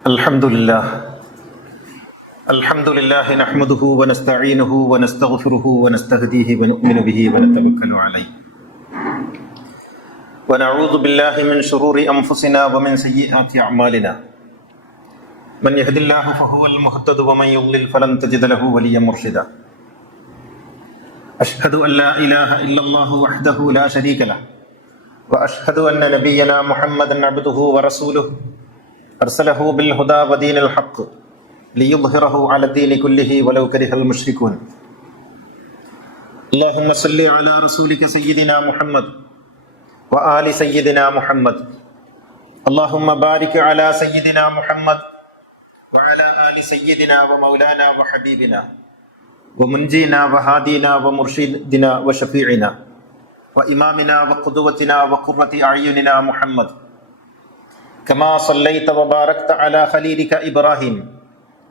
Alhamdulillah nahmaduhu wa nasta'inuhu wa nastaghfiruhu wa nastahdihi wa nu'minu bihi wa natawakkalu alayhi wa na'udhu billahi min shururi anfusina wa min sayyiati a'malina man yahdihillahu fahuwal muhtadi wa man yudlil falan tajida lahu waliyyan murshida. Ashhadu an la ilaha illallah wahdahu la sharika lahu wa ashhadu anna nabiyyana Muhammadan abduhu wa rasuluhu arsalahu bil huda wa dinil haqq liyudhhirahu ala ad-din kullihi walau karihal mushrikun. Allahumma salli ala rasulika sayyidina Muhammad wa ali sayyidina Muhammad. Allahumma barik ala sayyidina Muhammad wa ala ali sayyidina wa maulana wa habibina wa munjina wa hadina wa murshidina wa shafi'ina wa imamina wa qudwatina wa qurrati a'yunina Muhammad. كما صليت وباركت على خليلك إبراهيم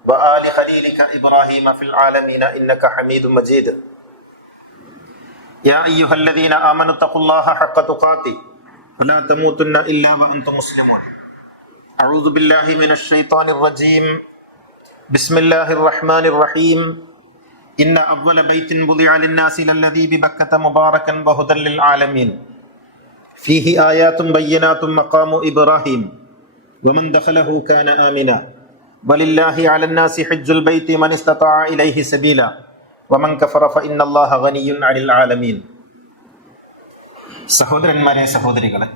وآل خليلك إبراهيم في العالمين إنك حميد مجيد. يا أيها الذين آمنوا اتقوا الله حق تقاته ولا تموتن إلا وأنتم مسلمون. أعوذ بالله من الشيطان الرجيم. بسم الله الرحمن الرحيم. إن أول بيت وضع للناس للذي ببكة مباركا وهدى للعالمين فيه آيات بينات مقام إبراهيم ومن دخله كان آمنا ولله على الناس حج البيت من استطاع إليه سبيلا ومن كفر فإن الله غني عن العالمين. സഹോദരന്മാരെ, സഹോദരികളെ,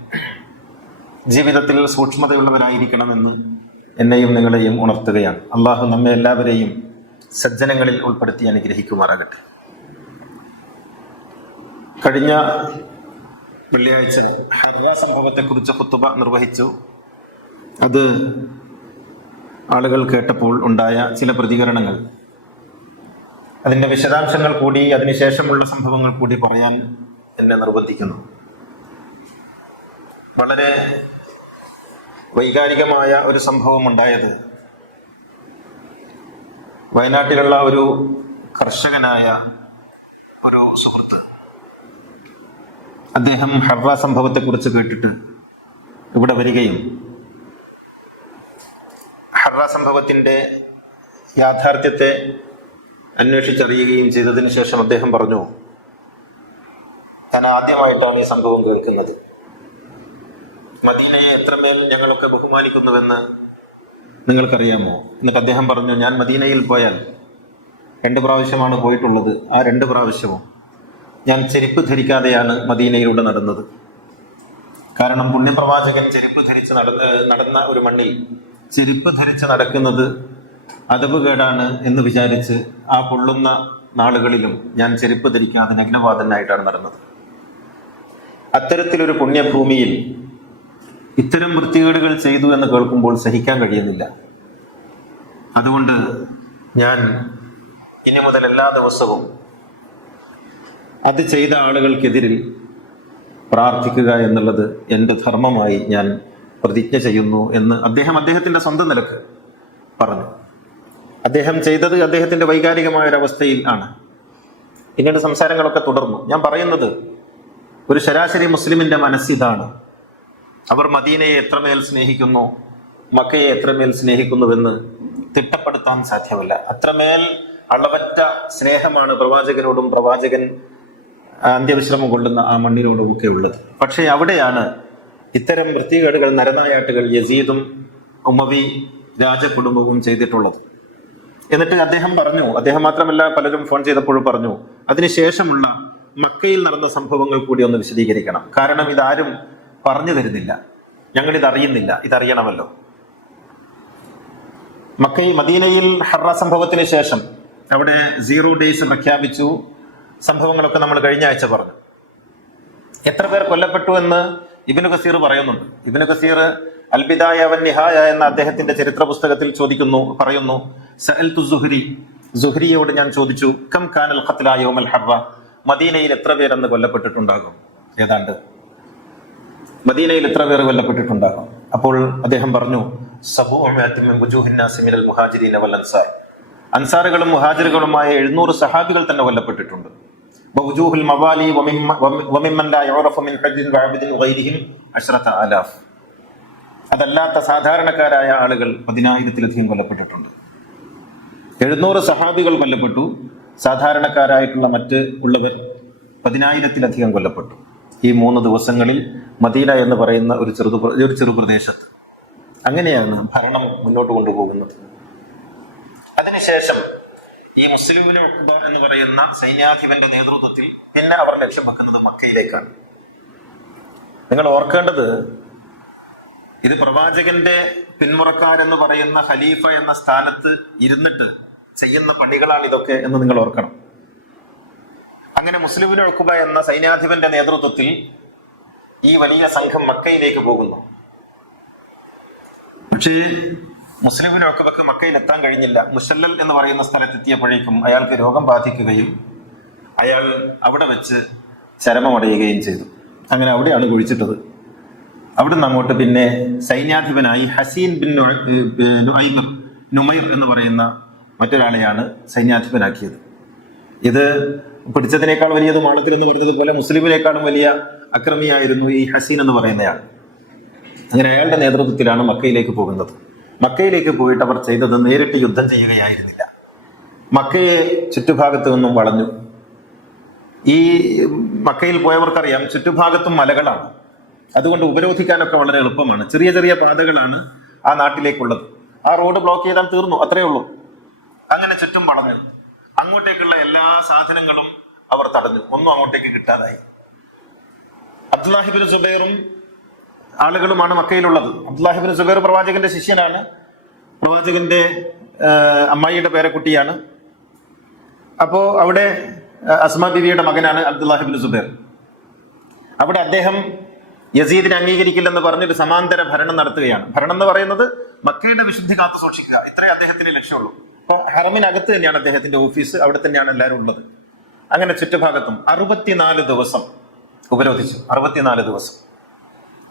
ജീവിതത്തിൽ സൂക്ഷ്മതയുള്ളവരായിരിക്കണമെന്ന് എന്നെയും നിങ്ങളെയും ഉണർത്തുകയാണ്. അള്ളാഹു നമ്മെ എല്ലാവരെയും സജ്ജനങ്ങളിൽ ഉൾപ്പെടുത്തി അനുഗ്രഹിക്കുമാറാകട്ടെ. കഴിഞ്ഞ വെള്ളിയാഴ്ച ഹർറ സംഭവത്തെക്കുറിച്ച് ഖുത്ബ നിർവഹിച്ചു. അത് ആളുകൾ കേട്ടപ്പോൾ ഉണ്ടായ ചില പ്രതികരണങ്ങൾ, അതിൻ്റെ വിശദാംശങ്ങൾ കൂടി അതിനുശേഷമുള്ള സംഭവങ്ങൾ കൂടി പറയാൻ എന്നെ നിർബന്ധിക്കുന്നു. വളരെ വൈകാരികമായ ഒരു സംഭവം ഉണ്ടായത് വയനാട്ടിലുള്ള ഒരു കർഷകനായ ഒരു സുഹൃത്ത്, അദ്ദേഹം ഹർറ സംഭവത്തെക്കുറിച്ച് കേട്ടിട്ട് ഇവിടെ വരികയും ഹർറ സംഭവത്തിൻ്റെ യാഥാർത്ഥ്യത്തെ അന്വേഷിച്ചറിയുകയും ചെയ്തതിനു ശേഷം അദ്ദേഹം പറഞ്ഞു, താൻ ആദ്യമായിട്ടാണ് ഈ സംഭവം കേൾക്കുന്നത്. മദീനയെ എത്രമേൽ ഞങ്ങളൊക്കെ ബഹുമാനിക്കുന്നുവെന്ന് നിങ്ങൾക്കറിയാമോ? എന്നിട്ട് അദ്ദേഹം പറഞ്ഞു, ഞാൻ മദീനയിൽ പോയാൽ 2 പ്രാവശ്യമാണ് പോയിട്ടുള്ളത്. ആ 2 പ്രാവശ്യവും ഞാൻ ചെരുപ്പ് ധരിക്കാതെയാണ് മദീനയിലൂടെ നടന്നത്. കാരണം പുണ്യപ്രവാചകൻ ചെരുപ്പ് ധരിച്ച് നടന്ന ഒരു മണ്ണിൽ ചെരുപ്പ് ധരിച്ച് നടക്കുന്നത് അദബുകേടാണ് എന്ന് വിചാരിച്ച് ആ പൊള്ളുന്ന നാളുകളിലും ഞാൻ ചെരുപ്പ് ധരിക്കാതെ നഗ്നപാതനായിട്ടാണ് നടന്നത്. അത്തരത്തിലൊരു പുണ്യഭൂമിയിൽ ഇത്തരം വൃത്തികേടുകൾ ചെയ്തു എന്ന് കേൾക്കുമ്പോൾ സഹിക്കാൻ കഴിയുന്നില്ല. അതുകൊണ്ട് ഞാൻ ഇനി മുതൽ എല്ലാ ദിവസവും അത് ചെയ്ത ആളുകൾക്കെതിരിൽ പ്രാർത്ഥിക്കുക എന്നുള്ളത് എൻ്റെ ധർമ്മമായി ഞാൻ പ്രതിജ്ഞ ചെയ്യുന്നു എന്ന് അദ്ദേഹത്തിൻ്റെ സ്വന്തം നിലക്ക് പറഞ്ഞു. അദ്ദേഹം ചെയ്തത് അദ്ദേഹത്തിൻ്റെ വൈകാരികമായൊരവസ്ഥയിൽ ആണ്. പിന്നീട് സംസാരങ്ങളൊക്കെ തുടർന്നു. ഞാൻ പറയുന്നത്, ഒരു ശരാശരി മുസ്ലിമിൻ്റെ മനസ്സിതാണ്. അവർ മദീനയെ എത്രമേൽ സ്നേഹിക്കുന്നു, മക്കയെ എത്രമേൽ സ്നേഹിക്കുന്നുവെന്ന് തിട്ടപ്പെടുത്താൻ സാധ്യമല്ല. അത്രമേൽ അളവറ്റ സ്നേഹമാണ് പ്രവാചകനോടും പ്രവാചകൻ അന്ത്യവിശ്രമം കൊള്ളുന്ന ആ മണ്ണിനോടും ഒക്കെ ഉള്ളത്. പക്ഷേ അവിടെയാണ് ഇത്തരം വൃത്തികേടുകൾ, നരനായാട്ടുകൾ യസീദും ഉമവി രാജകുടുംബവും ചെയ്തിട്ടുള്ളത്. എന്നിട്ട് അദ്ദേഹം പറഞ്ഞു, അദ്ദേഹം മാത്രമല്ല പലരും ഫോൺ ചെയ്തപ്പോഴും പറഞ്ഞു, അതിനുശേഷമുള്ള മക്കയിൽ നടന്ന സംഭവങ്ങൾ കൂടി ഒന്ന് വിശദീകരിക്കണം. കാരണം ഇതാരും പറഞ്ഞു തരുന്നില്ല, ഞങ്ങളിത് അറിയുന്നില്ല, ഇതറിയണമല്ലോ. മദീനയിൽ ഹർറ സംഭവത്തിന് ശേഷം അവിടെ 0 ഡേയ്സ് പ്രഖ്യാപിച്ചു. സംഭവങ്ങളൊക്കെ നമ്മൾ കഴിഞ്ഞ ആഴ്ച പറഞ്ഞു. എത്ര പേർ കൊല്ലപ്പെട്ടു എന്ന് ഇബ്നു കസീർ പറയുന്നുണ്ട്. ഇബ്നു കസീർ അൽ ബിദായ വൻ നിഹായ എന്ന അദ്ദേഹത്തിന്റെ ചരിത്ര പുസ്തകത്തിൽ പറയുന്നു, സഅൽതു സുഹ്രിയോട് ഞാൻ ചോദിച്ചു, കം കാനൽ ഖത്ല യൗമൽ ഹർറ, മദീനയിൽ എത്ര പേരെന്ന് കൊല്ലപ്പെട്ടിട്ടുണ്ടാകും? ഏതാണ്ട് മദീനയിൽ എത്ര പേർ കൊല്ലപ്പെട്ടിട്ടുണ്ടാകും? അപ്പോൾ അദ്ദേഹം പറഞ്ഞു, 700 മിൻ വുജൂഹിൻ നാസി മിനൽ മുഹാജിരീന വൽ അൻസാർ, അൻസാറുകളും മുഹാജിറുകളുമായ 700 സഹാബികൾ തന്നെ കൊല്ലപ്പെട്ടിട്ടുണ്ട്. വവുജൂഹുൽ മവാലി വമിമ്മൻ ലാ യുറഫു മിൻ ഹജ്ജിൻ വഅബ്ദിൻ വഗൈരിഹിം 10,000. അതല്ലാത്ത സാധാരണക്കാരായ ആളുകൾ 10,000-ലധികം കൊല്ലപ്പെട്ടിട്ടുണ്ട്. 700 സഹാബികൾ കൊല്ലപ്പെട്ടു. സാധാരണക്കാരായിട്ടുള്ള മറ്റ് ഉള്ളവർ 10,000-ലധികം കൊല്ലപ്പെട്ടു. ഈ 3 ദിവസങ്ങളിൽ മദീന എന്ന് പറയുന്ന ഒരു ചെറു പ്രദേശത്ത്. അങ്ങനെയാണ് ഭരണം മുന്നോട്ട് കൊണ്ടുപോകുന്നത്. അതിനുശേഷം ഈ മുസ്ലിം ഇബ്നു ഉഖ്ബ എന്ന് പറയുന്ന സൈന്യാധിപന്റെ നേതൃത്വത്തിൽ പിന്നെ അവർ ലക്ഷ്യം വെക്കുന്നത് മക്കയിലേക്കാണ്. നിങ്ങൾ ഓർക്കേണ്ടത്, ഇത് പ്രവാചകന്റെ പിന്മുറക്കാരെന്ന് പറയുന്ന ഖലീഫ എന്ന സ്ഥാനത്ത് ഇരുന്നിട്ട് ചെയ്യുന്ന പണികളാണ് ഇതൊക്കെ എന്ന് നിങ്ങൾ ഓർക്കണം. അങ്ങനെ മുസ്ലിം ഇബ്നു ഉഖ്ബ എന്ന സൈന്യാധിപന്റെ നേതൃത്വത്തിൽ ഈ വലിയ സംഘം മക്കയിലേക്ക് പോകുന്നു. പക്ഷേ മുസ്ലിം ഇബ്നു ഉഖ്ബക്ക് മക്കയിൽ എത്താൻ കഴിഞ്ഞില്ല. മുശല്ലൽ എന്ന് പറയുന്ന സ്ഥലത്തെത്തിയപ്പോഴേക്കും അയാൾക്ക് രോഗം ബാധിക്കുകയും അയാൾ അവിടെ വെച്ച് ചരമമടയുകയും ചെയ്തു. അങ്ങനെ അവിടെയാണ് കുഴിച്ചിട്ടത്. അവിടുന്ന് അങ്ങോട്ട് പിന്നെ സൈന്യാധിപനായി ഹസീൻ ബിൻ നുമൈർ എന്ന് പറയുന്ന മറ്റൊരാളെയാണ് സൈന്യാധിപനാക്കിയത്. ഇത് പിടിച്ചതിനേക്കാൾ വലിയത് മാളത്തിൽ എന്ന് പറഞ്ഞതുപോലെ മുസ്ലിമിനേക്കാളും വലിയ അക്രമിയായിരുന്നു ഈ ഹസീൻ എന്ന് പറയുന്നയാൾ. അങ്ങനെ അയാളുടെ നേതൃത്വത്തിലാണ് മക്കയിലേക്ക് പോകുന്നത്. മക്കയിലേക്ക് പോയിട്ട് അവർ ചെയ്തത് നേരിട്ട് യുദ്ധം ചെയ്യുകയായിരുന്നില്ല. മക്കയെ ചുറ്റുഭാഗത്തു നിന്നും വളഞ്ഞു. ഈ മക്കയിൽ പോയവർക്കറിയാം, ചുറ്റുഭാഗത്തും മലകളാണ്. അതുകൊണ്ട് ഉപരോധിക്കാനൊക്കെ വളരെ എളുപ്പമാണ്. ചെറിയ ചെറിയ പാതകളാണ് ആ നാട്ടിലേക്കുള്ളത്. ആ റോഡ് ബ്ലോക്ക് ചെയ്താൽ തീർന്നു, അത്രയേ ഉള്ളൂ. അങ്ങനെ ചുറ്റും വളഞ്ഞു. അങ്ങോട്ടേക്കുള്ള എല്ലാ സാധനങ്ങളും അവർ തടഞ്ഞു. ഒന്നും അങ്ങോട്ടേക്ക് കിട്ടാതായി. അബ്ദുല്ലാഹിബ്നു സുബൈറും ആളുകളുമാണ് മക്കയിലുള്ളത്. അബ്ദുല്ലാഹിബ്നു സുബൈർ പ്രവാചകന്റെ ശിഷ്യനാണ്. പ്രവാചകന്റെ അമ്മായിയുടെ പേരക്കുട്ടിയാണ്. അപ്പോ അവിടെ അസ്മാ ബിവിയുടെ മകനാണ് അബ്ദുല്ലാഹിബ്നു സുബൈർ. അവിടെ അദ്ദേഹം യസീദിനെ അംഗീകരിക്കില്ലെന്ന് പറഞ്ഞൊരു സമാന്തര ഭരണം നടത്തുകയാണ്. ഭരണം എന്ന് പറയുന്നത് മക്കയുടെ വിശുദ്ധി കാത്തു സൂക്ഷിക്കുക, ഇത്രേ അദ്ദേഹത്തിന്റെ ലക്ഷ്യമുള്ളൂ. അപ്പൊ ഹറമിനകത്ത് തന്നെയാണ് അദ്ദേഹത്തിന്റെ ഓഫീസ്, അവിടെ തന്നെയാണ് എല്ലാവരും ഉള്ളത്. അങ്ങനെ ചുറ്റുഭാഗത്തും 64 ദിവസം ഉപരോധിച്ചു. 64 ദിവസം.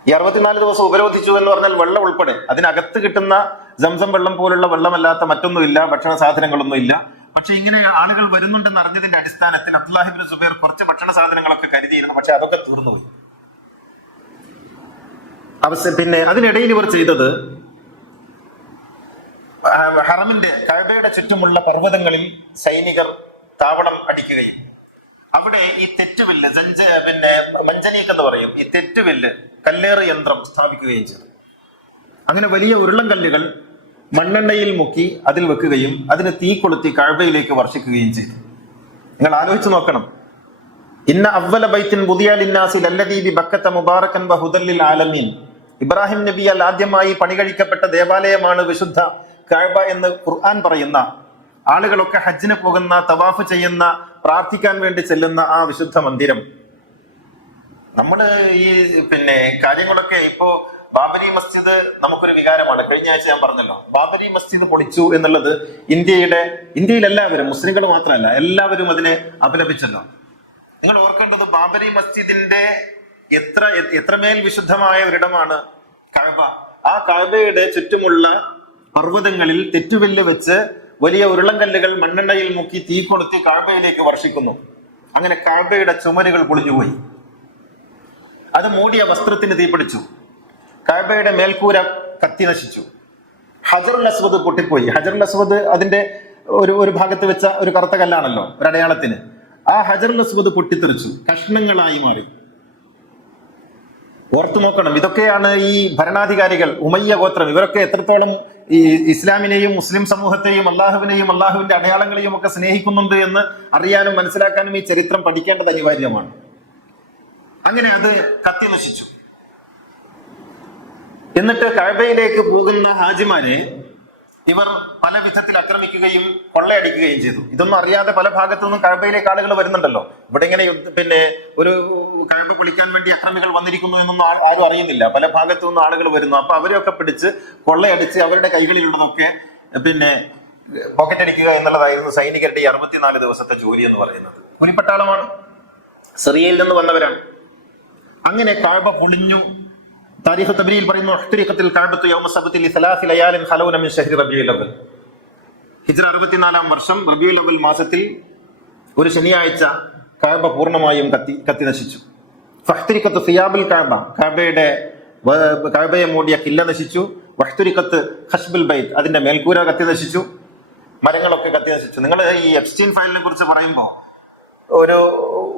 ഈ 64 ദിവസം ഉപരോധിച്ചു എന്ന് പറഞ്ഞാൽ വെള്ളം ഉൾപ്പെടെ, അതിനകത്ത് കിട്ടുന്ന സംസം വെള്ളം പോലുള്ള വെള്ളമല്ലാത്ത മറ്റൊന്നുമില്ല, ഭക്ഷണ സാധനങ്ങളൊന്നും ഇല്ല. പക്ഷെ ഇങ്ങനെ ആളുകൾ വരുന്നുണ്ടെന്ന് അറിഞ്ഞതിന്റെ അടിസ്ഥാനത്തിൽ അബ്ദുല്ലാഹിബ്നു സുബൈർ കുറച്ച് ഭക്ഷണ സാധനങ്ങളൊക്കെ കരുതിയിരുന്നു. പക്ഷെ അതൊക്കെ തീർന്നുപോയി. പിന്നെ അതിനിടയിൽ ഇവർ ചെയ്തത്, ഹറമിന്റെ കഅബയുടെ ചുറ്റുമുള്ള പർവ്വതങ്ങളിൽ സൈനികർ താവളം അടിക്കുകയും അവിടെ ഈ തെറ്റുവില്ല് മഞ്ചനീക്ക് എന്ന് പറയും, ഈ തെറ്റുവില്ല് കല്ലേറ് യന്ത്രം സ്ഥാപിക്കുകയും ചെയ്തു. അങ്ങനെ വലിയ ഉരുളം കല്ലുകൾ മണ്ണെണ്ണയിൽ മുക്കി അതിൽ വെക്കുകയും അതിന് തീ കൊളുത്തി കഅബയിലേക്ക് വർഷിക്കുകയും ചെയ്തു. നിങ്ങൾ ആലോചിച്ച് നോക്കണം. ഇന്ന അവ്വല ബൈത്തിൻ ബുദിയ ലിന്നാസി ലല്ലദീ ബിബക്കത മുബാറകൻ വഹുദൽ ലിൽ ആലമീൻ. ഇബ്രാഹിം നബിയാൽ ആദ്യമായി പണി കഴിക്കപ്പെട്ട ദേവാലയമാണ് വിശുദ്ധ കഅബ എന്ന് ഖുർആൻ പറയുന്ന, ആളുകളൊക്കെ ഹജ്ജിന് പോകുന്ന, തവാഫ് ചെയ്യുന്ന, പ്രാർത്ഥിക്കാൻ വേണ്ടി ചെല്ലുന്ന ആ വിശുദ്ധ മന്ദിരം. നമ്മള് ഈ കാര്യങ്ങളൊക്കെ ഇപ്പോ ബാബരി മസ്ജിദ് നമുക്കൊരു വികാരമാണ്. കഴിഞ്ഞ ആഴ്ച ഞാൻ പറഞ്ഞല്ലോ, ബാബരി മസ്ജിദ് പൊളിച്ചു എന്നുള്ളത് ഇന്ത്യയിൽ എല്ലാവരും, മുസ്ലിങ്ങൾ മാത്രമല്ല എല്ലാവരും അതിനെ അപലപിച്ചല്ലോ. നിങ്ങൾ ഓർക്കേണ്ടത്, ബാബരി മസ്ജിദിന്റെ എത്രമേൽ വിശുദ്ധമായ ഒരിടമാണ് കഅബ. ആ കഅബയുടെ ചുറ്റുമുള്ള പർവ്വതങ്ങളിൽ തെറ്റുവില്ല് വെച്ച് വലിയ ഉരുളൻകല്ലുകൾ മണ്ണെണ്ണയിൽ മുക്കി തീ കൊളുത്തി കഅബയിലേക്ക് വർഷിക്കുന്നു. അങ്ങനെ കഅബയുടെ ചുമരുകൾ പൊളിഞ്ഞുപോയി. അത് മൂടിയ വസ്ത്രത്തിന് തീപിടിച്ചു. കഅബയുടെ മേൽക്കൂര കത്തി നശിച്ചു. ഹജറുൽ അസ്വദ് പൊട്ടിപ്പോയി. ഹജറുൽ അസ്വദ് അതിന്റെ ഒരു ഭാഗത്ത് വെച്ച ഒരു കറുത്ത കല്ലാണല്ലോ, ഒരു അടയാളത്തിന്. ആ ഹജറുൽ അസ്വദ് പൊട്ടിത്തെറിച്ചു, കഷ്ണങ്ങളായി മാറി. ഓർത്തു നോക്കണം, ഇതൊക്കെയാണ് ഈ ഭരണാധികാരികൾ, ഉമയ്യ ഗോത്രം, ഇവരൊക്കെ എത്രത്തോളം ഈ ഇസ്ലാമിനെയും മുസ്ലിം സമൂഹത്തെയും അള്ളാഹുവിനെയും അള്ളാഹുവിന്റെ അടയാളങ്ങളെയും ഒക്കെ സ്നേഹിക്കുന്നുണ്ട് എന്ന് അറിയാനും മനസ്സിലാക്കാനും ഈ ചരിത്രം പഠിക്കേണ്ടത് അനിവാര്യമാണ്. അങ്ങനെ അത് കത്തി നശിച്ചു. എന്നിട്ട് കഅബയിലേക്ക് പോകുന്ന ഹാജിമാരെ ഇവർ പല വിധത്തിൽ ആക്രമിക്കുകയും കൊള്ളയടിക്കുകയും ചെയ്തു. ഇതൊന്നും അറിയാതെ പല ഭാഗത്തു നിന്നും കഅബയിലേക്ക് ആളുകൾ വരുന്നുണ്ടല്ലോ. ഇവിടെ ഇങ്ങനെ ഒരു കഅബ പൊളിക്കാൻ വേണ്ടി അക്രമികൾ വന്നിരിക്കുന്നു എന്നൊന്നും ആരും അറിയുന്നില്ല. പല ഭാഗത്തു നിന്നും ആളുകൾ വരുന്നു. അപ്പൊ അവരെയൊക്കെ പിടിച്ച് കൊള്ളയടിച്ച് അവരുടെ കൈകളിലുള്ളതൊക്കെ പോക്കറ്റ് അടിക്കുക എന്നുള്ളതായിരുന്നു സൈനികരുടെ 64 ദിവസത്തെ ജോലി എന്ന് പറയുന്നത്. പുലിപ്പട്ടാളമാണ്, സിറിയയിൽ നിന്ന് വന്നവരാണ്. അങ്ങനെ കഅബ പൊളിഞ്ഞു. താരീഖ് തബ്രീയിൽ പറയുന്നു, ഉഹ്തിരിഖത്തിൽ കഅബത്തു യൗമ സബ്തി ലിസലാസി ലയാലിൻ ഖലൗന മിൻ ശഹ്രി റബീഉൽ അവ്വൽ. ഹിജ്റ 64-ാം വർഷം റബീഉൽ അവ്വൽ മാസത്തിൽ ഒരു ശനിയാഴ്ച കഅബ പൂർണ്ണമായും കത്തി നശിച്ചു. ഫഹ്തിരിഖത്തു സിയാബുൽ കഅബ, കഅബയുടെ കഅബയെ മൂടിയ കില്ല നശിച്ചു. വഹ്തുരിഖത്ത് ഖശ്ബുൽ ബൈത്ത്, അതിന്റെ മേൽക്കൂര കത്തി നശിച്ചു, മരങ്ങളൊക്കെ കത്തി നശിച്ചു. നിങ്ങൾ ഈ എപ്സ്റ്റീൻ ഫയലിനെ കുറിച്ച് പറയുമ്പോൾ ഒരു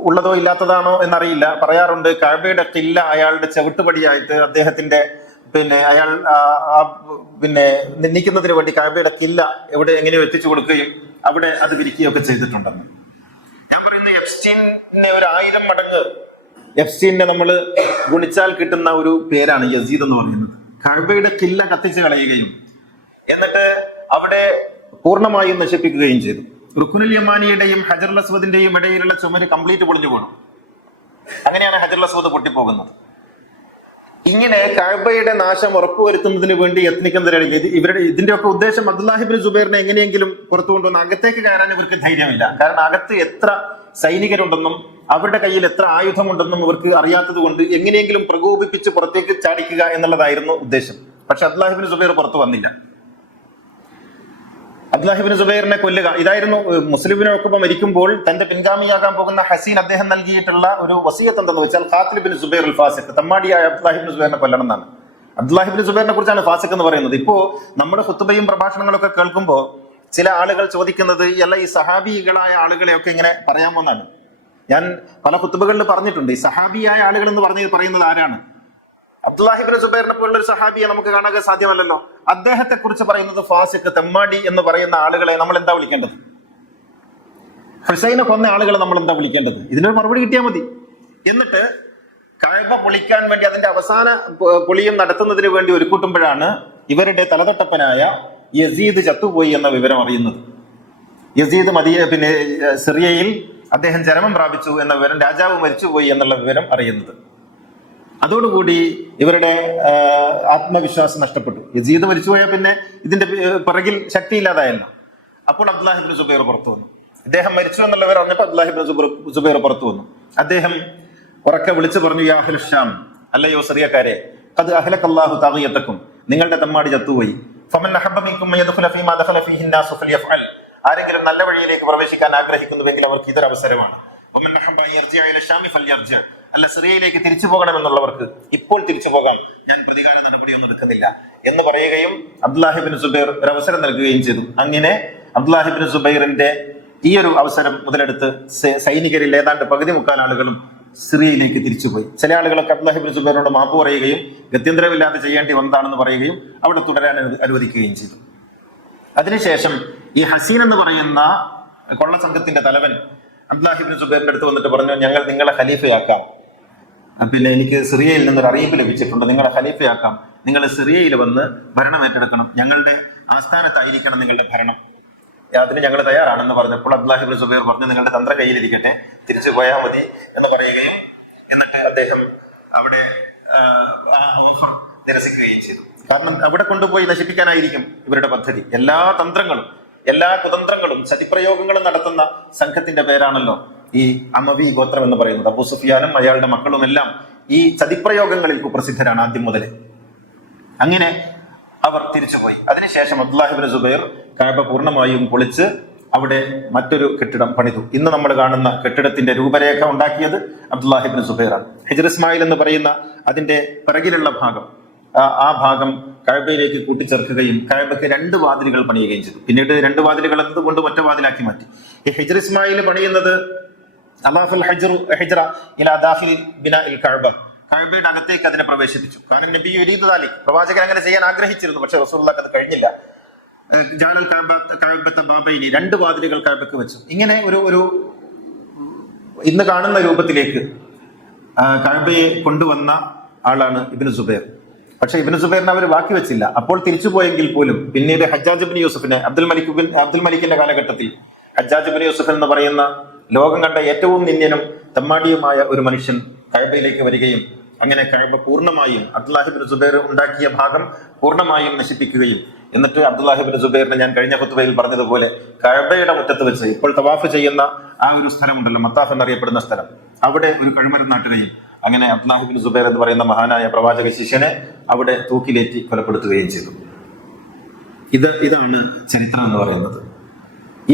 ഉള്ളതോ ഇല്ലാത്തതാണോ എന്നറിയില്ല, പറയാറുണ്ട് കഅബയുടെ കില്ല അയാളുടെ ചവിട്ടുപടിയായിട്ട് അദ്ദേഹത്തിന്റെ അയാൾ നിന്ദിക്കുന്നതിന് വേണ്ടി കഅബയുടെ കില്ല എവിടെ എങ്ങനെയോ എത്തിച്ചു കൊടുക്കുകയും അവിടെ അത് വിരിക്കുകയൊക്കെ ചെയ്തിട്ടുണ്ടെന്ന്. ഞാൻ പറയുന്നത് എപ്സ്റ്റീനെ ഒരു 1000 മടങ്ങ് എപ്സ്റ്റീനെ നമ്മൾ ഗുണിച്ചാൽ കിട്ടുന്ന ഒരു പേരാണ് യസീദ് എന്ന് പറയുന്നത്. കഅബയുടെ കില്ല കത്തിച്ച് കളയുകയും എന്നിട്ട് അവിടെ പൂർണ്ണമായും നശിപ്പിക്കുകയും ചെയ്തു. റുക്നുൽ യമാനിയുടെയും ഹജറുൽ അസ്വദിന്റെയും ഇടയിലുള്ള ചുമര് കംപ്ലീറ്റ് പൊളിഞ്ഞു പോകണം. അങ്ങനെയാണ് ഹജറുൽ അസ്വദ് പൊട്ടിപ്പോകുന്നത്. ഇങ്ങനെ കഅബയുടെ നാശം ഉറപ്പുവരുത്തുന്നതിന് വേണ്ടി യത്നിക്കുന്നതിനിടയിൽ ഇതിന്റെയൊക്കെ ഉദ്ദേശം അബ്ദുല്ലാഹി ഇബ്നു സുബൈറിനെ എങ്ങനെയെങ്കിലും പുറത്തു കൊണ്ടുവന്ന് അകത്തേക്ക് കയറാൻ ഇവർക്ക് ധൈര്യമില്ല. കാരണം അകത്ത് എത്ര സൈനികരുണ്ടെന്നും അവരുടെ കയ്യിൽ എത്ര ആയുധമുണ്ടെന്നും ഇവർക്ക് അറിയാത്തത് കൊണ്ട് എങ്ങനെയെങ്കിലും പ്രകോപിപ്പിച്ച് പുറത്തേക്ക് ചാടിക്കുക എന്നുള്ളതായിരുന്നു ഉദ്ദേശം. പക്ഷെ അബ്ദുല്ലാഹി ഇബ്നു സുബൈർ പുറത്തു വന്നില്ല. അബ്ദുല്ലാഹി ഇബ്നു സുബൈറിനെ കൊല്ലുക, ഇതായിരുന്നു മുസ്ലിമിനെ ഒക്കെ മരിക്കുമ്പോൾ തന്റെ പിൻഗാമിയാകാൻ പോകുന്ന ഹസീൻ അദ്ദേഹം നൽകിയിട്ടുള്ള ഒരു വസിയത്ത് എന്തെന്ന് വെച്ചാൽ ഖാതിൽ ഇബ്നു സുബൈർ അൽ ഫാസിഖ്, തമ്മാടിയായ അബ്ദുല്ലാഹി ഇബ്നു സുബൈറിനെ കൊല്ലണം എന്നാണ്. അബ്ദുല്ലാഹി ഇബ്നു സുബൈറിനെ കുറിച്ചാണ് ഫാസിഖ് എന്ന് പറയുന്നത്. ഇപ്പോ നമ്മുടെ ഖുത്ബയും പ്രഭാഷണങ്ങളൊക്കെ കേൾക്കുമ്പോൾ ചില ആളുകൾ ചോദിക്കുന്നത് അല്ല ഈ സഹാബികളായ ആളുകളെയൊക്കെ ഇങ്ങനെ പറയാമോ എന്നാണ്. ഞാൻ പല ഖുത്ബകളിൽ പറഞ്ഞിട്ടുണ്ട്, ഈ സഹാബിയായ ആളുകൾ എന്ന് പറയുന്നത് ആരാണ്? അബ്ദുല്ലാഹി ഇബ്നു സുബൈറിനെ പോലുള്ള ഒരു സഹാബിയെ നമുക്ക് കാണാൻ സാധ്യമല്ലല്ലോ. അദ്ദേഹത്തെ കുറിച്ച് പറയുന്നത് ഫാസിഖ്, തെമ്മാടി എന്ന് പറയുന്ന ആളുകളെ നമ്മൾ എന്താ വിളിക്കേണ്ടത്? ഹുസൈനെ കൊന്ന ആളുകളെ നമ്മൾ എന്താ വിളിക്കേണ്ടത്? ഇതിനൊരു മറുപടി കിട്ടിയാൽ മതി. എന്നിട്ട് കഅബ പൊളിക്കാൻ വേണ്ടി അതിന്റെ അവസാന പൊളിയും നടത്തുന്നതിന് വേണ്ടി ഒരുക്കൂട്ടുമ്പോഴാണ് ഇവരുടെ തലതൊട്ടപ്പനായ യസീദ് ചത്തുപോയി എന്ന വിവരം അറിയുന്നത്. യസീദ് സിറിയയിൽ അദ്ദേഹം ജന്മം പ്രാപിച്ചു എന്ന വിവരം, രാജാവ് മരിച്ചുപോയി എന്നുള്ള വിവരം അറിയുന്നത്. അതോടുകൂടി ഇവരുടെ ആത്മവിശ്വാസം നഷ്ടപ്പെട്ടു. യസീദ് മരിച്ചുപോയാൽ പിന്നെ ഇതിന്റെ പിറകിൽ ശക്തിയില്ലാതായല്ലോ. അപ്പോൾ അബ്ദുല്ലാഹി ഇബ്നു സുബൈർ പുറത്തു വന്നു. ഇദ്ദേഹം മരിച്ചു എന്നുള്ളവർ അറിഞ്ഞപ്പോൾ അബ്ദുല്ലാഹി ഇബ്നു സുബൈർ പുറത്തു വന്നു. അദ്ദേഹം ഉറക്കെ വിളിച്ചു പറഞ്ഞു, യാ അഹ്ലൽ ഷാം, അല്ലയോ സിറിയക്കാരെ, ഖദ് അഹ്ലകല്ലാഹു തഗിയതക്കും, നിങ്ങളുടെ തമ്മാടി ചത്തുപോയി. ഫമൻ അഹബ്ബ മിൻകും യദ്ഖുല ഫീമാ ദഖല ഫീഹി الناس ഫൽയഫ്അൽ, ആരെങ്കിലും നല്ല വഴിയിലേക്ക് പ്രവേശിക്കാൻ ആഗ്രഹിക്കുന്നുവെങ്കിൽ അവർക്ക് ഇതൊരു അവസരമാണ്. വമൻ അഹബ്ബ അൻ യർജിഅ ഇല ഷാം ഫൽയർജി, അല്ല സിറിയയിലേക്ക് തിരിച്ചു പോകണമെന്നുള്ളവർക്ക് ഇപ്പോൾ തിരിച്ചു പോകാം, ഞാൻ പ്രതികാര നടപടിയൊന്നും എടുക്കുന്നില്ല എന്ന് പറയുകയും അബ്ദുല്ലാഹി ഇബ്നു സുബൈർ ഒരു അവസരം നൽകുകയും ചെയ്തു. അങ്ങനെ അബ്ദുല്ലാഹി ഇബ്നു സുബൈറിന്റെ ഈ ഒരു അവസരം മുതലെടുത്ത് സൈനികരിൽ ഏതാണ്ട് പകുതി മുക്കാൽ ആളുകളും സിറിയയിലേക്ക് തിരിച്ചുപോയി. ചില ആളുകളൊക്കെ അബ്ദുല്ലാഹി ഇബ്നു സുബൈറിനോട് മാപ്പ് പറയുകയും ഗത്യന്തരമില്ലാതെ ചെയ്യേണ്ടി വന്നതാണെന്ന് പറയുകയും അവിടെ തുടരാൻ അനുവദിക്കുകയും ചെയ്തു. അതിനുശേഷം ഈ ഹസീൻ എന്ന് പറയുന്ന കൊള്ള സംഘത്തിന്റെ തലവൻ അബ്ദുല്ലാഹി ഇബ്നു സുബൈറിന്റെ അടുത്ത് വന്നിട്ട് പറഞ്ഞു, ഞങ്ങൾ നിങ്ങളെ ഖലീഫയാക്കാം, എനിക്ക് സിറിയയിൽ നിന്നൊരു അറിയിപ്പ് ലഭിച്ചിട്ടുണ്ട്, നിങ്ങളെ ഖലീഫയാക്കാം, നിങ്ങൾ സിറിയയിൽ വന്ന് ഭരണം ഏറ്റെടുക്കണം, ഞങ്ങളുടെ ആസ്ഥാനത്തായിരിക്കണം നിങ്ങളുടെ ഭരണം, അതിന് ഞങ്ങൾ തയ്യാറാണെന്ന് പറഞ്ഞപ്പോൾ അബ്ദുല്ലാഹി ഇബ്നു സുബൈർ പറഞ്ഞു, നിങ്ങളുടെ തന്ത്രം കയ്യിലിരിക്കട്ടെ, തിരിച്ചു പോയാൽ മതി എന്ന് പറയുകയും എന്നിട്ട് അദ്ദേഹം അവിടെ ആ ഓഫർ നിരസിക്കുകയും ചെയ്തു. കാരണം അവിടെ കൊണ്ടുപോയി നശിപ്പിക്കാനായിരിക്കും ഇവരുടെ പദ്ധതി. എല്ലാ തന്ത്രങ്ങളും എല്ലാ കുതന്ത്രങ്ങളും ചതിപ്രയോഗങ്ങളും നടത്തുന്ന സംഘത്തിന്റെ പേരാണല്ലോ ഈ അമവി ഗോത്രം എന്ന് പറയുന്നത്. അബൂ സുഫിയാനും അയാളുടെ മക്കളും എല്ലാം ഈ ചതിപ്രയോഗങ്ങളിൽ കുപ്രസിദ്ധരാണ് ആദ്യം മുതലേ. അങ്ങനെ അവർ തിരിച്ചുപോയി. അതിനുശേഷം അബ്ദുല്ലാഹി ഇബ്നു സുബൈർ കഅബ പൂർണ്ണമായും പൊളിച്ച് അവിടെ മറ്റൊരു കെട്ടിടം പണിതു. ഇന്ന് നമ്മൾ കാണുന്ന കെട്ടിടത്തിന്റെ രൂപരേഖ ഉണ്ടാക്കിയത് അബ്ദുല്ലാഹി ഇബ്നു സുബൈറാണ്. ഹിജ്ർ ഇസ്മായിൽ എന്ന് പറയുന്ന അതിന്റെ പിറകിലുള്ള ഭാഗം, ആ ഭാഗം കഅബയിലേക്ക് കൂട്ടിച്ചേർക്കുകയും കഅബയ്ക്ക് 2 വാതിലുകൾ പണിയുകയും ചെയ്തു. പിന്നീട് 2 വാതിലുകൾ എന്നതുകൊണ്ട് ഒറ്റ വാതിലാക്കി മാറ്റി. ഈ ഹിജ്ർ ഇസ്മായിൽ പണിയുന്നത് അലാഫൽ ഹിജ്റ ഇലാ ദാഖിൽ ബിനാഇൽ കഅബ, കഅബയുടെ അകത്തേക്ക് അതിനെ പ്രവേശിപ്പിച്ചു. കാരണം നബി യുരീദു ദാലിക്, പ്രവാചകൻ അങ്ങനെ ചെയ്യാൻ ആഗ്രഹിച്ചിരുന്നു, പക്ഷെ റസൂലുള്ളാഹിക്ക് അത് കഴിഞ്ഞില്ല. ജഅലൽ കഅബത ബാബൈനി, 2 വാതിലുകൾ കഅബയ്ക്ക് വെച്ചു. ഇങ്ങനെ ഒരു ഇന്ന് കാണുന്ന രൂപത്തിലേക്ക് കഅബയെ കൊണ്ടുവന്ന ആളാണ് ഇബ്നു സുബൈർ. പക്ഷെ ഇബ്നു സുബൈറിനെ അവർ ബാക്കി വെച്ചില്ല. അപ്പോൾ തിരിച്ചുപോയെങ്കിൽ പോലും പിന്നീട് ഹജ്ജാജ് ഇബ്നു യൂസുഫിനെ, അബ്ദുൽ മലിക്കിന്റെ കാലഘട്ടത്തിൽ ഹജ്ജാജ് ഇബ്നു യൂസുഫ് എന്ന് പറയുന്ന ലോകം കണ്ട ഏറ്റവും നിന്ദ്യനും തെമ്മാടിയുമായ ഒരു മനുഷ്യൻ കഅബയിലേക്ക് വരികയും അങ്ങനെ കഅബ പൂർണ്ണമായും അബ്ദുല്ലാഹി ഇബ്നു സുബൈർ ഉണ്ടാക്കിയ ഭാഗം പൂർണ്ണമായും നശിപ്പിക്കുകയും എന്നിട്ട് അബ്ദുല്ലാഹി ഇബ്നു സുബൈറിനെ ഞാൻ കഴിഞ്ഞ ഖുത്ബയിൽ പറഞ്ഞതുപോലെ കഅബയുടെ മുറ്റത്ത് വെച്ച് ഇപ്പോൾ തവാഫ് ചെയ്യുന്ന ആ ഒരു സ്ഥലമുണ്ടല്ലോ, മത്താഫ് എന്നറിയപ്പെടുന്ന സ്ഥലം, അവിടെ ഒരു കഴുമരം നാട്ടുകയും അങ്ങനെ അബ്ദുല്ലാഹി ഇബ്നു സുബൈർ എന്ന് പറയുന്ന മഹാനായ പ്രവാചക ശിഷ്യനെ അവിടെ തൂക്കിലേറ്റി കൊലപ്പെടുത്തുകയും ചെയ്തു. ഇതാണ് ചരിത്രം എന്ന് പറയുന്നത്.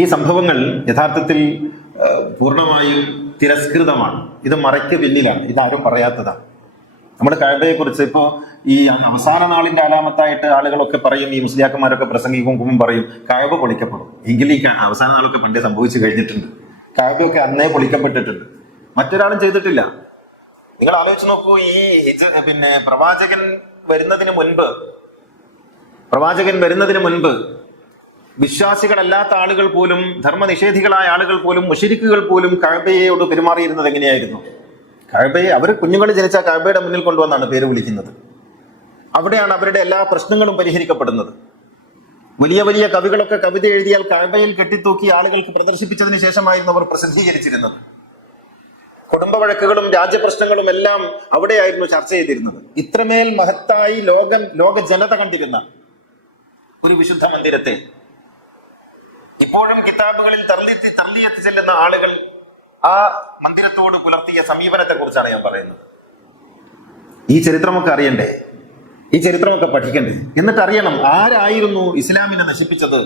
ഈ സംഭവങ്ങൾ യഥാർത്ഥത്തിൽ പൂർണ്ണമായും തിരസ്കൃതമാണ്. ഇത് മറയ്ക്ക് പിന്നിലാണ്, ഇതാരും പറയാത്തതാണ്. നമ്മൾ കഅബയെ കുറിച്ച് ഇപ്പോ ഈ അവസാന നാളിന്റെ അലാമത്തായിട്ട് ആളുകളൊക്കെ പറയും, ഈ മുസ്ലിയാക്കന്മാരൊക്കെ പ്രസംഗിക്കുമ്പോൾ പറയും കഅബ പൊളിക്കപ്പെടും. എങ്കിൽ ഈ അവസാന നാളൊക്കെ പണ്ടേ സംഭവിച്ചു കഴിഞ്ഞിട്ടുണ്ട്. കഅബയൊക്കെ അന്നേ പൊളിക്കപ്പെട്ടിട്ടുണ്ട്, മറ്റൊരാളും ചെയ്തിട്ടില്ല. നിങ്ങൾ ആലോചിച്ച് നോക്കൂ, ഈ പ്രവാചകൻ വരുന്നതിന് മുൻപ് വിശ്വാസികളല്ലാത്ത ആളുകൾ പോലും, ധർമ്മനിഷേധികളായ ആളുകൾ പോലും, മുശ്രിക്കുകൾ പോലും കഅബയോട് പെരുമാറിയിരുന്നത് എങ്ങനെയായിരുന്നു? കഅബയെ അവർ കുഞ്ഞുങ്ങൾ ജനിച്ച കഅബയുടെ മുന്നിൽ കൊണ്ടുവന്നാണ് പേര് വിളിക്കുന്നത്. അവിടെയാണ് അവരുടെ എല്ലാ പ്രശ്നങ്ങളും പരിഹരിക്കപ്പെടുന്നത്. വലിയ വലിയ കവികളൊക്കെ കവിത എഴുതിയാൽ കഅബയിൽ കെട്ടിത്തൂക്കി ആളുകൾക്ക് പ്രദർശിപ്പിച്ചതിന് ശേഷമായിരുന്നു അവർ പ്രസിദ്ധീകരിച്ചിരുന്നത്. കുടുംബ വഴക്കുകളും രാജ്യപ്രശ്നങ്ങളും എല്ലാം അവിടെയായിരുന്നു ചർച്ച ചെയ്തിരുന്നത്. ഇത്രമേൽ മഹത്തായി ലോക ജനത കണ്ടിരുന്ന ഒരു വിശുദ്ധ മന്ദിരത്തെ ഇപ്പോഴും കിതാബുകളിൽ തർലിയത്ത് ചെല്ലുന്ന ആളുകൾ ആ മന്ദിരത്തോട് പുലർത്തിയ സമീപനത്തെ കുറിച്ചാണ് ഞാൻ പറയുന്നത്. ഈ ചരിത്രമൊക്കെ അറിയണ്ടേ, ഈ ചരിത്രമൊക്കെ പഠിക്കണ്ടേ? എന്നിട്ട് അറിയണം ആരായിരുന്നു ഇസ്ലാമിനെ നശിപ്പിച്ചത്,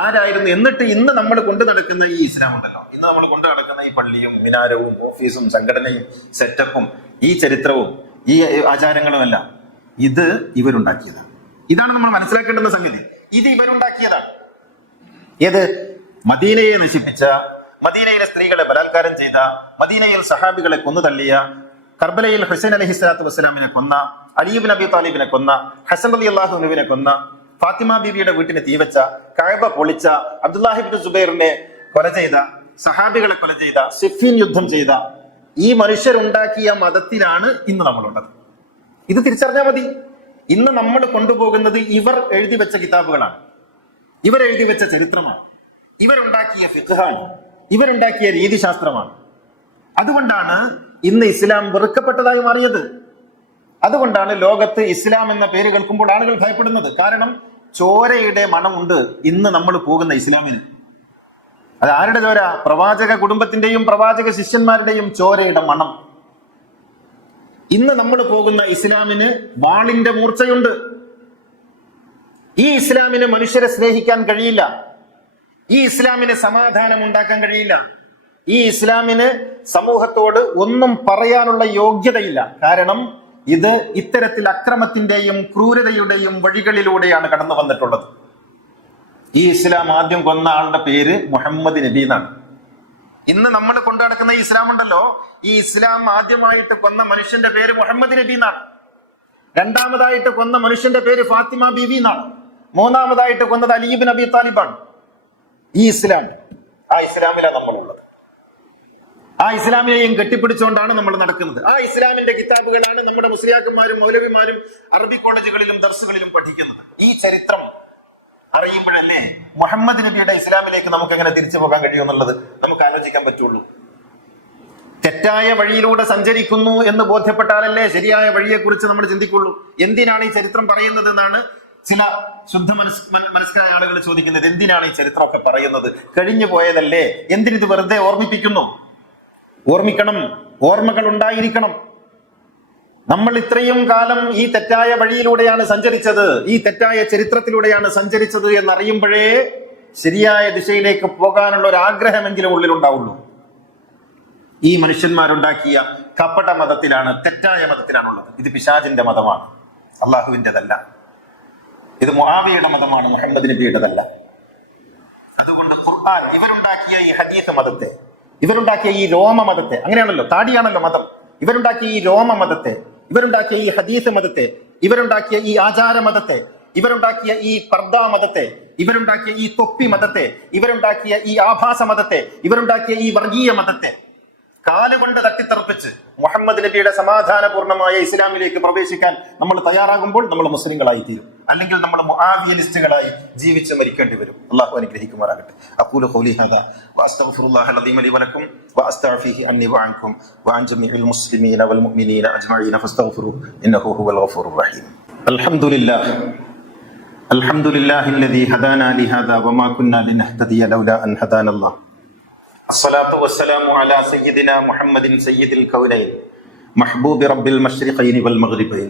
ആരായിരുന്നു. എന്നിട്ട് ഇന്ന് നമ്മൾ കൊണ്ടു നടക്കുന്ന ഈ ഇസ്ലാം ഉണ്ടല്ലോ, ഇന്ന് നമ്മൾ കൊണ്ടു നടക്കുന്ന ഈ പള്ളിയും മിനാരവും ഓഫീസും സംഘടനയും സെറ്റപ്പും ഈ ചരിത്രവും ഈ ആചാരങ്ങളും എല്ലാം ഇത് ഇവരുണ്ടാക്കിയതാണ്. ഇതാണ് നമ്മൾ മനസ്സിലാക്കേണ്ടുന്ന സംഗതി. ഇത് ഇവരുണ്ടാക്കിയതാണ്. ഏത്? മദീനയെ നശിപ്പിച്ച, മദീനയിലെ സ്ത്രീകളെ ബലാത്കാരം ചെയ്ത, മദീനയിൽ സഹാബികളെ കൊന്നു തള്ളിയ, കർബലയിൽ ഹുസൈൻ അലൈഹിസ്സലാത്തു വസ്സലാമിനെ കൊന്ന, അലി ഇബ്നു അബി താലിബിനെ കൊന്ന, ഹസൻ റളിയല്ലാഹു അൻഹുവിനെ കൊന്ന, ഫാത്തിമ ബീവിയുടെ വീട്ടിന് തീവച്ച, കഅബ പൊളിച്ച, അബ്ദുല്ലാഹി ഇബ്നു സുബൈറിനെ കൊല ചെയ്ത, സഹാബികളെ കൊല ചെയ്ത, സിഫീൻ യുദ്ധം ചെയ്ത ഈ മനുഷ്യരുണ്ടാക്കിയ മതത്തിലാണ് ഇന്ന് നമ്മളുള്ളത്. ഇത് തിരിച്ചറിഞ്ഞാൽ മതി. ഇന്ന് നമ്മൾ കൊണ്ടുപോകുന്നത് ഇവർ എഴുതി വെച്ച കിതാബുകളാണ്, ഇവർ എഴുതി വെച്ച ചരിത്രമാണ്, ഇവരുണ്ടാക്കിയ ഫിഖ്ഹാണ്, ഇവരുണ്ടാക്കിയ രീതിശാസ്ത്രമാണ്. അതുകൊണ്ടാണ് ഇന്ന് ഇസ്ലാം വെറുക്കപ്പെട്ടതായി മാറിയത്. അതുകൊണ്ടാണ് ലോകത്ത് ഇസ്ലാം എന്ന പേര് കേൾക്കുമ്പോൾ ആളുകൾ ഭയപ്പെടുന്നത്. കാരണം ചോരയുടെ മണമുണ്ട് ഇന്ന് നമ്മൾ പോകുന്ന ഇസ്ലാമിന്. അത് ആരുടെ ചോര? പ്രവാചക കുടുംബത്തിന്റെയും പ്രവാചക ശിഷ്യന്മാരുടെയും ചോരയുടെ മണം. ഇന്ന് നമ്മൾ പോകുന്ന ഇസ്ലാമിന് വാളിന്റെ മൂർച്ചയുണ്ട്. ഈ ഇസ്ലാമിന് മനുഷ്യരെ സ്നേഹിക്കാൻ കഴിയില്ല. ഈ ഇസ്ലാമിന് സമാധാനം ഉണ്ടാക്കാൻ കഴിയില്ല. ഈ ഇസ്ലാമിന് സമൂഹത്തോട് ഒന്നും പറയാനുള്ള യോഗ്യതയില്ല. കാരണം ഇത് ഇത്തരത്തിൽ അക്രമത്തിന്റെയും ക്രൂരതയുടെയും വഴികളിലൂടെയാണ് കടന്നു വന്നിട്ടുള്ളത്. ഈ ഇസ്ലാം ആദ്യം കൊന്ന ആളുടെ പേര് മുഹമ്മദ് നബി എന്നാണ്. ഇന്ന് നമ്മൾ കൊണ്ടു നടക്കുന്ന ഈ ഇസ്ലാം ഉണ്ടല്ലോ, ഈ ഇസ്ലാം ആദ്യമായിട്ട് കൊന്ന മനുഷ്യന്റെ പേര് മുഹമ്മദ് നബി എന്നാണ്. രണ്ടാമതായിട്ട് കൊന്ന മനുഷ്യന്റെ പേര് ഫാത്തിമ ബീവി എന്നാണ്. മൂന്നാമതായിട്ട് കൊന്നത് അലി ഇബ്നു അബി താലിബാണ്. ഈ ഇസ്ലാം, ആ ഇസ്ലാമിലാണ് നമ്മളുള്ളത്. ആ ഇസ്ലാമിനെയും കെട്ടിപ്പിടിച്ചുകൊണ്ടാണ് നമ്മൾ നടക്കുന്നത്. ആ ഇസ്ലാമിന്റെ കിതാബുകളാണ് നമ്മുടെ മുസ്ലിയാക്കന്മാരും മൗലവിമാരും അറബി കോളേജുകളിലും ദർസുകളിലും പഠിക്കുന്നത്. ഈ ചരിത്രം അറിയുമ്പോഴല്ലേ മുഹമ്മദ് നബിയുടെ ഇസ്ലാമിലേക്ക് നമുക്ക് എങ്ങനെ തിരിച്ചു പോകാൻ കഴിയുമെന്നുള്ളത് നമുക്ക് ആലോചിക്കാൻ പറ്റുള്ളൂ. തെറ്റായ വഴിയിലൂടെ സഞ്ചരിക്കുന്നു എന്ന് ബോധ്യപ്പെട്ടാലല്ലേ ശരിയായ വഴിയെക്കുറിച്ച് നമ്മൾ ചിന്തിക്കുള്ളൂ. എന്തിനാണ് ഈ ചരിത്രം പറയുന്നത് എന്നാണ് ചില ശുദ്ധ മനസ്കരായ ആളുകൾ ചോദിക്കുന്നത്. എന്തിനാണ് ഈ ചരിത്രമൊക്കെ പറയുന്നത്? കഴിഞ്ഞു പോയതല്ലേ, എന്തിനിത് വെറുതെ ഓർമ്മിപ്പിക്കുന്നു? ഓർമ്മിക്കണം, ഓർമ്മകൾ ഉണ്ടായിരിക്കണം. നമ്മൾ ഇത്രയും കാലം ഈ തെറ്റായ വഴിയിലൂടെയാണ് സഞ്ചരിച്ചത്, ഈ തെറ്റായ ചരിത്രത്തിലൂടെയാണ് സഞ്ചരിച്ചത് എന്നറിയുമ്പോഴേ ശരിയായ ദിശയിലേക്ക് പോകാനുള്ള ഒരു ആഗ്രഹമെങ്കിലും ഉള്ളിലുണ്ടാവുള്ളൂ. ഈ മനുഷ്യന്മാരുണ്ടാക്കിയ കപട മതത്തിലാണ്, തെറ്റായ മതത്തിലാണുള്ളത്. ഇത് പിശാചിന്റെ മതമാണ്, അള്ളാഹുവിൻ്റെതല്ല. ഇത് മുആവിയയുടെ മതമാണ്, മുഹമ്മദ് നബിയുടേതല്ല. അതുകൊണ്ട് ഖുർആൻ ഇവരുണ്ടാക്കിയ ഈ ഹദീസ് മതത്തെ, ഇവരുണ്ടാക്കിയ ഈ രോമ മതത്തെ, അങ്ങനെയാണല്ലോ, താടിയാണല്ലോ മതം, ഇവരുണ്ടാക്കിയ ഈ രോമ മതത്തെ, ഇവരുണ്ടാക്കിയ ഈ ഹദീസ് മതത്തെ, ഇവരുണ്ടാക്കിയ ഈ ആചാര മതത്തെ, ഇവരുണ്ടാക്കിയ ഈ പർദാ മതത്തെ, ഇവരുണ്ടാക്കിയ ഈ തൊപ്പി മതത്തെ, ഇവരുണ്ടാക്കിയ ഈ ആഭാസ മതത്തെ, ഇവരുണ്ടാക്കിയ ഈ വർഗീയ മതത്തെ കാലുകൊണ്ട് തട്ടിത്തെറിപ്പിച്ച് മുഹമ്മദ് നബിയുടെ സമാധാനപൂർണമായ ഇസ്ലാമിലേക്ക് പ്രവേശിക്കാൻ നമ്മൾ തയ്യാറാകുമ്പോൾ നമ്മൾ മുസ്ലിങ്ങളായി തീരും. അല്ലെങ്കിൽ നമ്മൾ മുആവിയലിസ്റ്റുകളായി ജീവിച്ച് മരിക്കേണ്ടി വരും. അല്ലാഹു അനുഗ്രഹിക്കുമാറാകട്ടെ. അഖൂലു ഖൗലി ഹാദാ വഅസ്തഗ്ഫിറുല്ലാഹൽ അദീമ ലി വലക്കും വഅസ്തഗ്ഫിഹി അന്നി വഅൻകും വഅൻ ജമീഇൽ മുസ്ലിമീന വൽ മുഅ്മിനീന അജ്മഈന ഫസ്തഗ്ഫിറു ഇന്നഹു ഹുവൽ ഗഫൂറുർ റഹീം. അൽഹംദുലില്ലാഹില്ലദീ ഹദാനാ ലിഹാദാ വമാ കുന്നാ ലിനഹ്തദിയ ലൗലാ അൻ ഹദാനല്ലാഹ്. അസ്സലാത്തു വസ്സലാമു അലാ സയ്യിദിനാ മുഹമ്മദിൻ സയ്യിദിൽ കൗനൈൻ മഹ്ബൂബി റബ്ബിൽ മശ്രിഖൈനി വൽ മഗ്രിബൈൻ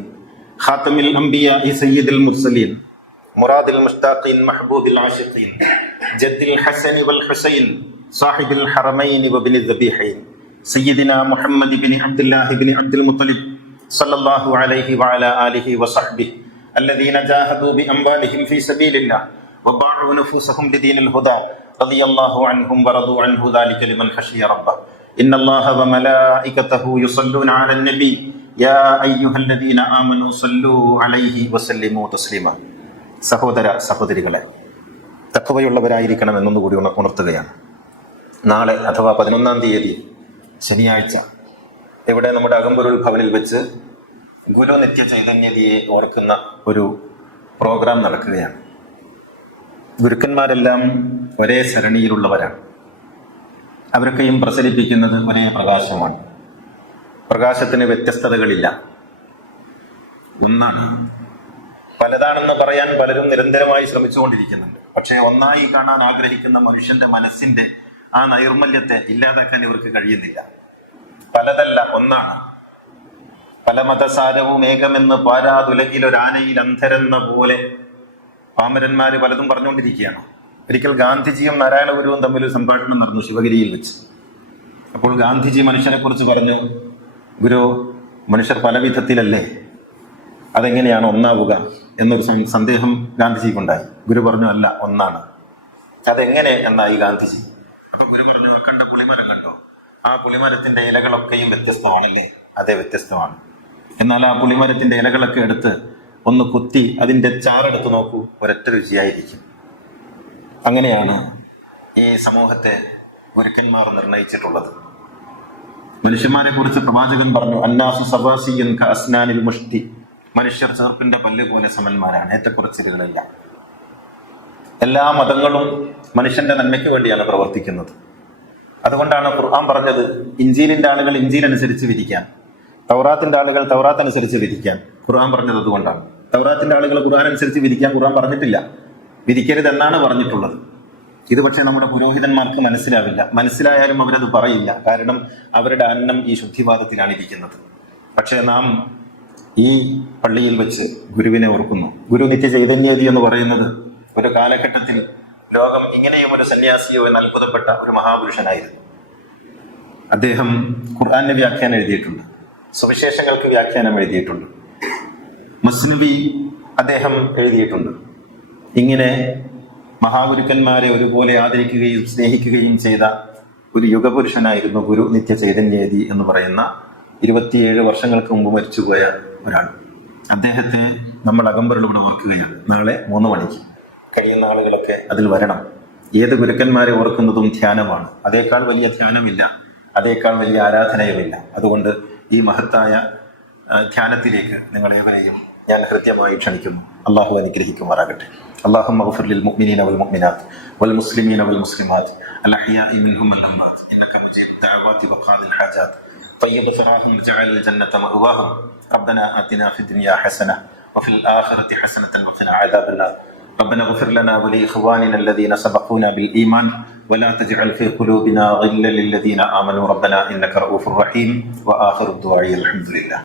ഖാതമിൽ അംബിയാഇ സയ്യിദിൽ മുർസലീൻ മുറാദിൽ മുഷ്താഖീൻ മഹ്ബൂബിൽ ആശിഖീൻ ജദ്ദിൽ ഹസൻ വൽ ഹുസൈൻ സാഹിബിൽ ഹറമൈൻ വബ്നി ദബീഹൈൻ സയ്യിദിനാ മുഹമ്മദ് ഇബ്നു അബ്ദുല്ലാഹ് ഇബ്നു അബ്ദുൽ മുത്തലിബ് സല്ലല്ലാഹു അലൈഹി വഅലാ ആലിഹി വസഹ്ബിഹി الذين جاهدوا بأموالهم في سبيل الله وباعوا نفوسهم لدين الهدى رضي الله عنهم ورضوا عنه ذلك لمن خشي ربه إن الله وملائكته يصلون على النبي يا أيها الذين آمنوا صلوا عليه وسلموا تسليما. സഹോദര സഹോദരികളെ, തഖ്വയുള്ളവരായിരിക്കണം എന്നൊന്നുകൂടി ഉണർത്തുകയാണ്. നാളെ അഥവാ 11-ാം തീയതി ശനിയാഴ്ച ഇവിടെ നമ്മുടെ അകമ്പൊരുൾ ഭവനിൽ വെച്ച് ഗുരു നിത്യ ചൈതന്യതയെ ഓർക്കുന്ന ഒരു പ്രോഗ്രാം നടക്കുകയാണ്. ഗുരുക്കന്മാരെല്ലാം ഒരേ സരണിയിലുള്ളവരാണ്. അവരൊക്കെയും പ്രസരിപ്പിക്കുന്നത് ഒരേ പ്രകാശമാണ്. പ്രകാശത്തിന് വ്യത്യസ്തതകളില്ല, ഒന്നാണ്. പലതാണെന്ന് പറയാൻ പലരും നിരന്തരമായി ശ്രമിച്ചുകൊണ്ടിരിക്കുന്നുണ്ട്. പക്ഷേ ഒന്നായി കാണാൻ ആഗ്രഹിക്കുന്ന മനുഷ്യന്റെ മനസ്സിന്റെ ആ നൈർമല്യത്തെ ഇല്ലാതാക്കാൻ ഇവർക്ക് കഴിയുന്നില്ല. പലതല്ല, ഒന്നാണ്. പല മതസാരവും ഏകമെന്ന് പാരാതുലകിലൊരാനയിൽ അന്ധരെന്ന പോലെ പാമരന്മാര് പലതും പറഞ്ഞുകൊണ്ടിരിക്കുകയാണ്. ഒരിക്കൽ ഗാന്ധിജിയും നാരായണ ഗുരുവും തമ്മിൽ ഒരു സംഭാഷണം നടന്നു ശിവഗിരിയിൽ വെച്ച്. അപ്പോൾ ഗാന്ധിജി മനുഷ്യനെ കുറിച്ച് പറഞ്ഞു, ഗുരു, മനുഷ്യർ പല വിധത്തിലല്ലേ, അതെങ്ങനെയാണ് ഒന്നാവുക എന്നൊരു സന്ദേഹം ഗാന്ധിജിക്കുണ്ടായി. ഗുരു പറഞ്ഞു, അല്ല, ഒന്നാണ്. അതെങ്ങനെ എന്നായി ഗാന്ധിജി. അപ്പൊ ഗുരു പറഞ്ഞു, കണ്ട പുളിമരം കണ്ടോ, ആ പുളിമരത്തിന്റെ ഇലകളൊക്കെയും വ്യത്യസ്തമാണല്ലേ? അതെ, വ്യത്യസ്തമാണ്. എന്നാൽ ആ പുളിമരത്തിന്റെ ഇലകളൊക്കെ എടുത്ത് ഒന്ന് കുത്തി അതിന്റെ ചാറെടുത്ത് നോക്കൂ, ഒരൊറ്റ രുചിയായിരിക്കും. അങ്ങനെയാണ് ഈ സമൂഹത്തെ ഗുരുക്കന്മാർ നിർണയിച്ചിട്ടുള്ളത്. മനുഷ്യന്മാരെ കുറിച്ച് പ്രവാചകൻ പറഞ്ഞു, അന്നാസു സവാസിയൻ കഅസ്നാനിൽ മുഷ്തി, മനുഷ്യർ ചെറുപ്പിന്റെ പല്ല് പോലെ സമന്മാരാണ്, ഏറ്റക്കുറച്ചിലുകളില്ല. എല്ലാ മതങ്ങളും മനുഷ്യന്റെ നന്മയ്ക്ക് വേണ്ടിയാണ് പ്രവർത്തിക്കുന്നത്. അതുകൊണ്ടാണ് ഖുർആൻ പറഞ്ഞത്, ഇഞ്ചീലിന്റെ ആളുകൾ ഇഞ്ചീൽ അനുസരിച്ച് വിധിക്കാൻ, തൗറാത്തിന്റെ ആളുകൾ തൗറാത്ത് അനുസരിച്ച് വിധിക്കാൻ. ഖുർആൻ പറഞ്ഞത് അതുകൊണ്ടാണ്. തൗറാത്തിന്റെ ആളുകൾ ഖുർആൻ അനുസരിച്ച് വിധിക്കാൻ ഖുർആൻ പറഞ്ഞിട്ടില്ല, വിധിക്കരുതെന്നാണ് പറഞ്ഞിട്ടുള്ളത്. ഇത് പക്ഷേ നമ്മുടെ പുരോഹിതന്മാർക്ക് മനസ്സിലാവില്ല. മനസ്സിലായാലും അവരത് പറയില്ല. കാരണം അവരുടെ അന്നം ഈ ശുദ്ധിവാദത്തിലാണ് ഇരിക്കുന്നത്. പക്ഷേ നാം ഈ പള്ളിയിൽ വെച്ച് ഗുരുവിനെ ഓർക്കുന്നു. ഗുരു നിത്യ ചൈതന്യതി എന്ന് പറയുന്നത് ഒരു കാലഘട്ടത്തിൽ ലോകം ഇങ്ങനെയും ഒരു സന്യാസിയോ എന്ന് അത്ഭുതപ്പെട്ട ഒരു മഹാപുരുഷനായിരുന്നു. അദ്ദേഹം ഖുർആന് വ്യാഖ്യാനം എഴുതിയിട്ടുണ്ട്, സുവിശേഷങ്ങൾക്ക് വ്യാഖ്യാനം എഴുതിയിട്ടുണ്ട്, മുസ്നവി അദ്ദേഹം എഴുതിയിട്ടുണ്ട്. ഇങ്ങനെ മഹാഗുരുക്കന്മാരെ ഒരുപോലെ ആദരിക്കുകയും സ്നേഹിക്കുകയും ചെയ്ത ഒരു യുഗപുരുഷനായിരുന്നു ഗുരു നിത്യ ചൈതന്യതി എന്ന് പറയുന്ന 27 വർഷങ്ങൾക്ക് മുമ്പ് മരിച്ചുപോയ ഒരാൾ. അദ്ദേഹത്തെ നമ്മൾ അകമ്പറിലൂടെ ഓർക്കുകയാണ്. നാളെ 3 മണിക്ക് കഴിയുന്ന ആളുകളൊക്കെ അതിൽ വരണം. ഏത് ഗുരുക്കന്മാരെ ഓർക്കുന്നതും ധ്യാനമാണ്. അതേക്കാൾ വലിയ ധ്യാനമില്ല, അതേക്കാൾ വലിയ ആരാധനയുമില്ല. അതുകൊണ്ട് ഈ മഹത്തായ ധ്യാനത്തിലേക്ക് നിങ്ങളേവരെയും ഞാൻ ഹൃദ്യമായി ക്ഷണിക്കുന്നു. അള്ളാഹു അനുഗ്രഹിക്കുമാറാകട്ടെ. اللهم اغفر للمؤمنين والمؤمنات والمسلمين والمسلمات الأحياء منهم والأموات إنك مجيب الدعوات وقاضي الحاجات طيب ثراهم وجعل الجنة مأواهم ربنا آتنا في الدنيا حسنة وفي الآخرة حسنة وقنا عذاب النار ربنا اغفر لنا ولإخواننا الذين سبقونا بالإيمان ولا تجعل في قلوبنا غلا للذين آمنوا ربنا إنك رؤوف رحيم وآخر الدعاء الحمد لله.